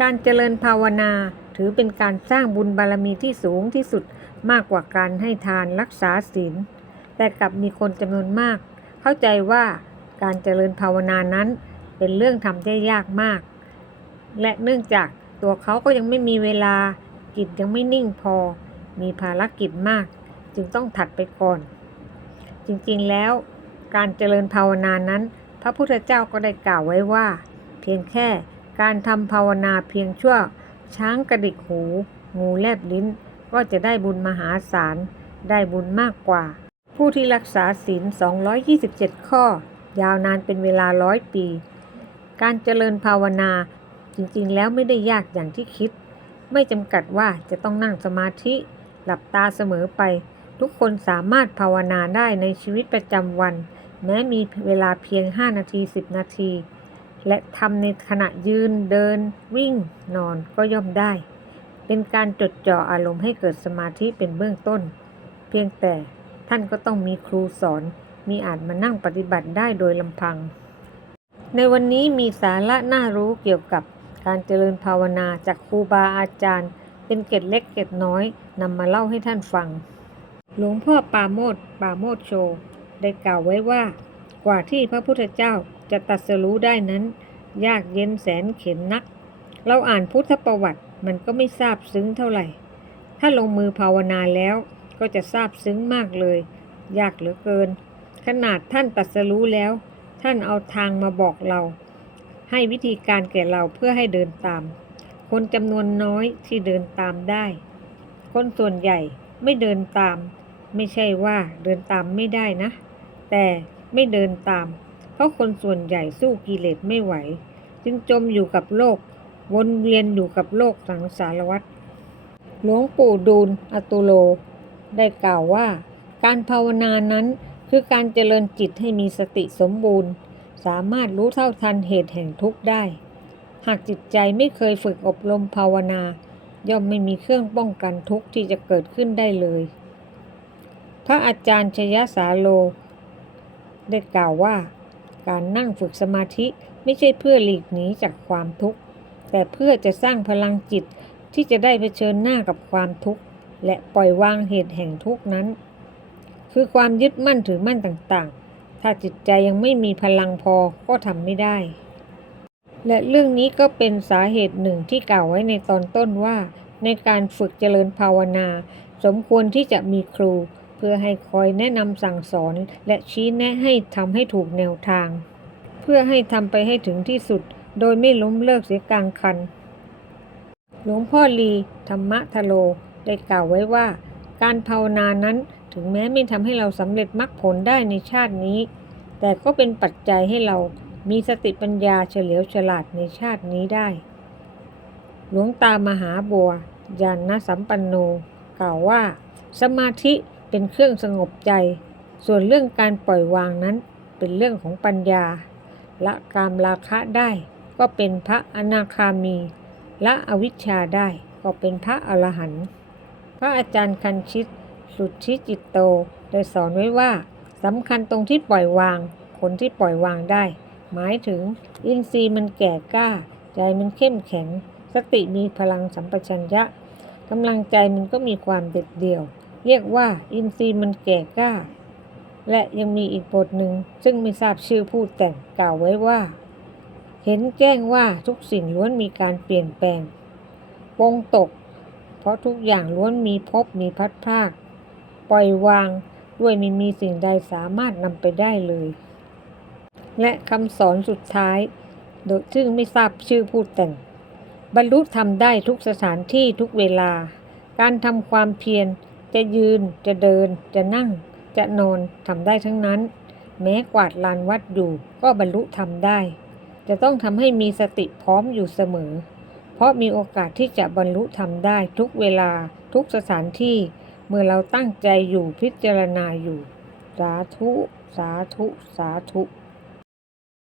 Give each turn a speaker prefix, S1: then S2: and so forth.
S1: การเจริญภาวนาถือเป็นการสร้างบุญบารมีที่สูงที่สุดมากกว่าการให้ทานรักษาศีล แต่กลับมีคนจำนวนมาก เข้าใจว่าการเจริญภาวนานั้นเป็นเรื่องทำได้ยากมาก และเนื่องจากตัวเขาก็ยังไม่มีเวลากิจยังไม่นิ่งพอ มีภารกิจมาก จึงต้องถัดไปก่อน จริงๆแล้ว การเจริญภาวนานั้น พระพุทธเจ้าก็ได้กล่าวไว้ว่า เพียงแค่ การทำภาวนาเพียงชั่ว ช้างกระดิกหู งูแลบลิ้น ก็จะได้บุญมหาศาล ได้บุญมากกว่า ผู้ที่รักษาศีล 227 ข้อ ยาวนานเป็นเวลาร้อยปี การเจริญภาวนาจริงๆ แล้วไม่ได้ยากอย่างที่คิด ไม่จำกัดว่าจะต้องนั่งสมาธิ หลับตาเสมอไป ทุกคนสามารถภาวนาได้ในชีวิตประจำวัน แม้มีเวลาเพียง 5 นาที 10 นาที และทำในขณะยืนเดิน วิ่ง นอนก็ย่อมได้ เป็นการจดจ่ออารมณ์ให้เกิดสมาธิเป็นเบื้องต้น เพียงแต่ท่านก็ต้องมีครูสอน มีอาจมานั่งปฏิบัติได้โดยลำพัง ในวันนี้มีสาระน่ารู้เกี่ยวกับการเจริญภาวนาจากครูบาอาจารย์ เป็นเกร็ดเล็กเกร็ดน้อยนำมาเล่าให้ท่านฟัง หลวงพ่อปาโมดปาโมดโช ได้กล่าวไว้ว่า กว่าที่พระพุทธเจ้า จะตรัสรู้ได้นั้น ยากเย็นแสนเข็นนัก เราอ่านพุทธประวัติมันก็ไม่ทราบซึ้งเท่าไหร่ ถ้าลงมือภาวนาแล้วก็จะทราบซึ้งมากเลย ยากเหลือเกิน ขนาดท่านตรัสรู้แล้ว ท่านเอาทางมาบอกเรา ให้วิธีการแก่เราเพื่อให้เดินตาม คนจำนวนน้อยที่เดินตามได้ คนส่วนใหญ่ไม่เดินตาม ไม่ใช่ว่าเดินตามไม่ได้นะ แต่ไม่เดินตาม เพราะคนส่วนใหญ่สู้กิเลสไม่ไหว จึงจมอยู่กับโลก วนเวียนอยู่กับโลกสังสารวัฏหลวงปู่ดูลอตุโล ได้กล่าวว่า การภาวนานั้นคือการเจริญจิตให้มีสติสมบูรณ์ สามารถรู้เท่าทันเหตุแห่งทุกข์ได้ หากจิตใจไม่เคยฝึกอบรมภาวนา ย่อมไม่มีเครื่องป้องกันทุกข์ที่จะเกิดขึ้นได้เลย พระอาจารย์ชยสาโล ได้กล่าวว่า การนั่งฝึกสมาธิไม่ใช่เพื่อหลีกหนีจากความทุกข์ แต่เพื่อจะสร้างพลังจิตที่จะได้เผชิญหน้ากับความทุกข์ และปล่อยวางเหตุแห่งทุกข์นั้น คือความยึดมั่นถือมั่นต่างๆ ถ้าจิตใจยังไม่มีพลังพอก็ทำไม่ได้ และเรื่องนี้ก็เป็นสาเหตุหนึ่งที่กล่าวไว้ในตอนต้นว่า ในการฝึกเจริญภาวนา สมควรที่จะมีครู พื่อให้คอยแนะนำสั่งสอนและชี้แนะให้ทำให้ถูกแนวทาง เพื่อให้ทำไปให้ถึงที่สุด โดยไม่ล้มเลิกเสียกลางคัน หลวงพ่อลีธรรมทโลได้กล่าวไว้ว่า การภาวนานั้นถึงแม้ไม่ทำให้เราสำเร็จมรรคผลได้ในชาตินี้ แต่ก็เป็นปัจจัยให้เรามีสติปัญญาเฉลียวฉลาดในชาตินี้ได้ หลวงตามหาบัวยานนสัมปันโน กล่าวว่า สมาธิ เป็นเครื่องสงบใจ ส่วนเรื่องการปล่อยวางนั้นเป็นเรื่องของปัญญา ละกามราคะได้ ก็เป็นพระอนาคามี ละอวิชชาได้ก็เป็นพระอรหันต์พระอาจารย์คันชิต สุทธิจิตโตได้สอนไว้ว่าสำคัญตรงที่ปล่อยวาง คนที่ปล่อยวางได้ หมายถึงอินทรีย์มันแก่กล้า ใจมันเข้มแข็ง สติมีพลังสัมปชัญญะกำลังใจมันก็มีความเด็ดเดี่ยว เรียกว่าอินทรีย์มันแก่กล้า และยังมีอีกบทหนึ่ง ซึ่งไม่ทราบชื่อผู้แต่งกล่าวไว้ว่า เห็นแจ้งว่าทุกสิ่งล้วนมีการเปลี่ยนแปลงปงตก เพราะทุกอย่างล้วนมีพบมีพัดพาก ปล่อยวางด้วยไม่มีสิ่งใดสามารถนำไปได้เลย และคำสอนสุดท้าย โดยซึ่งไม่ทราบชื่อผู้แต่ง บรรลุทำได้ทุกสถานที่ทุกเวลา การทำความเพียร จะยืนจะเดิน จะนั่ง จะนอนทำได้ทั้งนั้น แม้กวาดลานวัดอยู่ก็บรรลุทำได้ จะต้องทำให้มีสติพร้อมอยู่เสมอ เพราะมีโอกาสที่จะบรรลุทำได้ทุกเวลาทุกสถานที่ เมื่อเราตั้งใจอยู่พิจารณาอยู่ สาธุ สาธุ สาธุ